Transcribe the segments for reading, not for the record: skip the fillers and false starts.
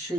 6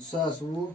2020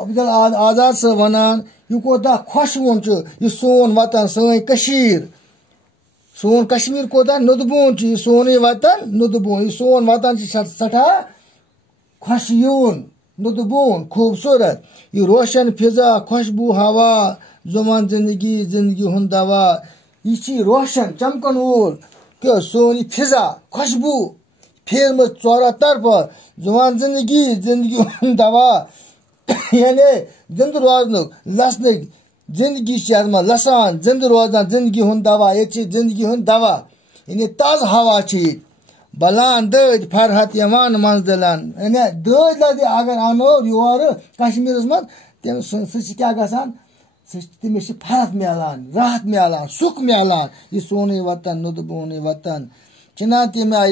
عبدل آزاد صٲب ونان یہ کوتاہ خۄشوُن چھُ یہ سون وطن سٲنۍ کٔشیٖر سون کشمیر کوتاہ نُدبوٗن چھُ یہ سونُے وطن نُدبوٗن یہ سون وطن چھُ سٮ۪ٹھاہ خۄشیوُن نُدبوٗن خوٗبصوٗرت یہ روشن فضا خوشبوٗ ہوا زُوان زندگی زندگی ہُنٛد دوا یہ چھِ روشن چمکن وول کہ سون یہ فضا خوشبوٗ پھیرمٕژ ژورو طرفہٕ زُوان زندگی زندگی ہُنٛد دوا یعنی زندٕ روزنُک لسنٕکۍ زندگی چھِ یتھ منٛز لسان زندٕ روزان زندگی ہُنٛد دوا ییٚتہِ چھِ زندگی ہُنٛد دوا یعنی تازٕ ہوا چھِ ییٚتہِ بلان دٲدۍ فرحت یِوان منزلن یعنی دٲدۍ لدِ اگر انو یورٕ کشمیٖرس منٛز تٔمۍ سُہ چھِ کیٛاہ گژھان تٔمِس چھِ فرحت میلان راحت میلان سُکھ میلان یہِ سونُے وطن نُدبوٗنٕے وطن چھِنا تٔمۍ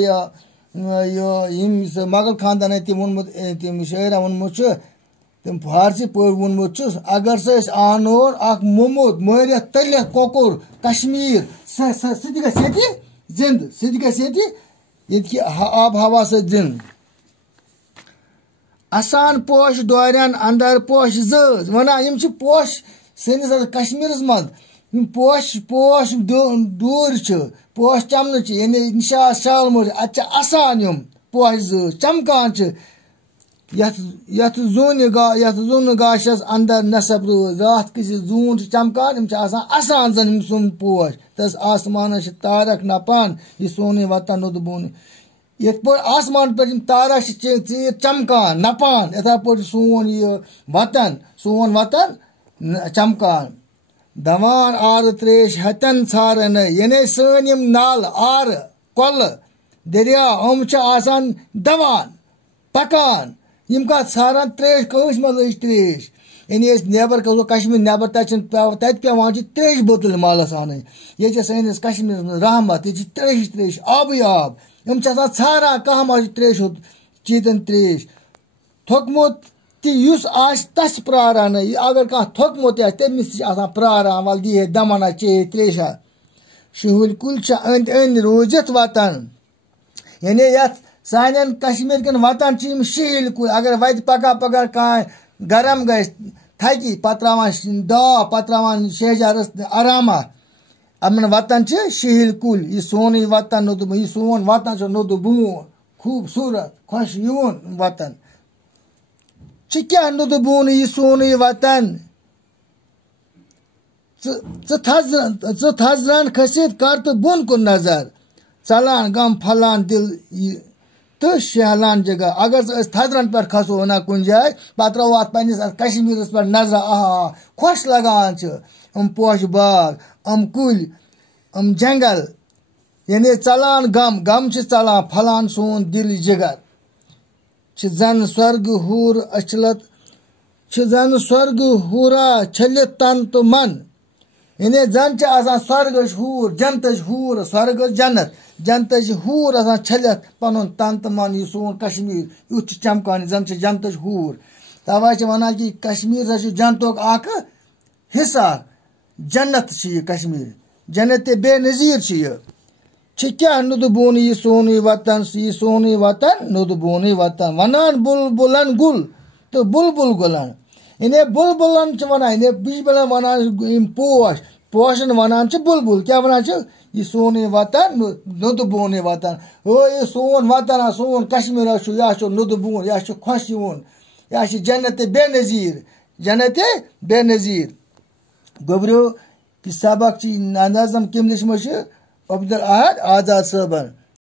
یِم مغل خاندانن تہِ ووٚنمُت تٔمۍ شٲعرن ووٚنمُت چھُ تٔمۍ فارسی پٲٹھۍ ووٚنمُت چھُس اگر سُہ أسۍ آنون اکھ موٚمُت مٲرِتھ تٔلِتھ کۄکُر کشمیٖر سُہ تہِ گژھِ ییٚتہِ زِندٕ سُہ تہِ گژھِ ییٚتہِ ییٚتہِ آب ہوا سۭتۍ زِندٕ اَسان پوش دورٮ۪ن اندر پوش زٲژ ونان یِم چھِ پوش سٲنِس کشمیٖرس منٛز یِم پوش ڈوٗرۍ چھِ پوش چمنہٕ چھِ یعنی نِشاط شالمور اتہِ چھِ اَسان یِم پوش زٲژ چمکان چھِ یتھ زوٗنہِ گاشس اندر نصب رٲژ راتھ کِس زوٗن چھِ چمکان یِم چھِ آسان اَسان زن یِم سُم پوش تس آسمانس چھِ تارک نپان یہِ سونُے وطن نُدبوٗنٕے یِتھ پٲٹھۍ آسمان پٮ۪ٹھ یِم تارک چھِ ژیٖر چمکان نپان یِتھے پٲٹھۍ سون یہِ وطن چمکان دوان آرٕ تریش ہتٮ۪ن ژھارن یعنی سٲنۍ یِم نالہٕ آرٕ کۄلہٕ دریا یِم چھِ آسان دوان پکان یِم کتھ ژھاران تریش کٲنٛسہِ منٛز لٔج تریش یعنی أسۍ نیبر گژھو کشمیٖر نیبر تتہِ پیوان چھِ تریش بوتل مالس انٕنۍ ییٚتہِ چھِ سٲنِس کشمیٖرس منٛز رحمت ییٚتہِ چھِ تریش آبٕے آب یِم چھِ آسان ژھاران کانٛہہ ما چھُ تریش چیٖتن تریش تھوٚکمُت تہِ یُس آسہِ تس پراران اگر کانٛہہ تھوٚکمُت آسہِ تٔمِس تہِ چھِ آسان پراران ول دی ہے دمنا چے تریشا شُہُلۍ کُلۍ چھِ أنٛدۍ أنٛدۍ روٗزِتھ وطن یعنی یتھ سانٮ۪ن کشمیٖر کٮ۪ن وطن چھِ یِم شِہِلۍ کُلۍ اگر وتہِ پکان کانٛہہ گرم گژھِ تھکہِ پتہٕ تراوان داو پتہٕ تراوان شہجارس آراما یِمن وطن چھِ شِہِلۍ کُلۍ یہِ سونُے وطن نُدبوٗن یہِ سون وطن چھُ نُدبوٗن خوٗبصوٗرت خۄش یِوُن وطن چھِ کیٛاہ نُدبوٗنٕے یہِ سونُے وطن ژٕ تھزران کھٔسِتھ کر تہٕ بۄن کُن نظر ژلان غم پھلان دل تہٕ شہلان جگہ اگر أسۍ تھزرن پٮ۪ٹھ کھسو نا کُنہِ جایہِ پتہٕ تراوو اتھ پننس کشمیٖرس پٮ۪ٹھ نظرا آہا خۄش لگان چھِ یِم پوشہٕ باغ یِم کُلۍ یِم جنگل یعنی ژلان غم چھِ ژلان پھلان سون دل جگر چھِ زن سورگہٕ ہوٗر اچھلت چھِ زن سورگہٕ ہوٗرا چھٔلِتھ تن تہٕ من یعنی زن چھِ آسان سورگٕچ ہوٗر جنتٕچ ہوٗر سورگٕچ جنتٕچ ہوٗر آسان چھٔلِتھ پنُن تن تہٕ من یہِ سون کشمیٖر یُتھ چھُ چمکان زن چھِ جنتٕچ ہوٗر توے چھِ ونان کہِ کشمیٖر ہسا چھُ جنتُک اکھ حصہٕ جنت چھِ یہِ کشمیٖر جنتِ بے نظیٖر چھِ یہِ چھِ کیٛاہ نُدبوٗنٕے یہِ سونُے وطن یہِ سونُے وطن نُدبوٗنٕے وطن ونان بُلبُلن گُل تہٕ بُلبُل گُلن یعنی بُلبُلن چھِ ونان یعنی بِجبِلن ونان یِم پوشن ونان چھِ بُلبُل کیٛاہ ونان چھِ یہِ سونُے وطن نُدبوٗنٕے وطن یہِ سون وطن سون کشمیٖر چھُ یہِ چھُ نُدبوٗن یہِ چھُ خۄش یِوُن یہِ چھِ جنتِ بے نظیٖر گوٚبریو کہِ سبق چھِ نظم کٔمۍ لیچھمٕژ چھِ عبدل احد آزاد صٲبن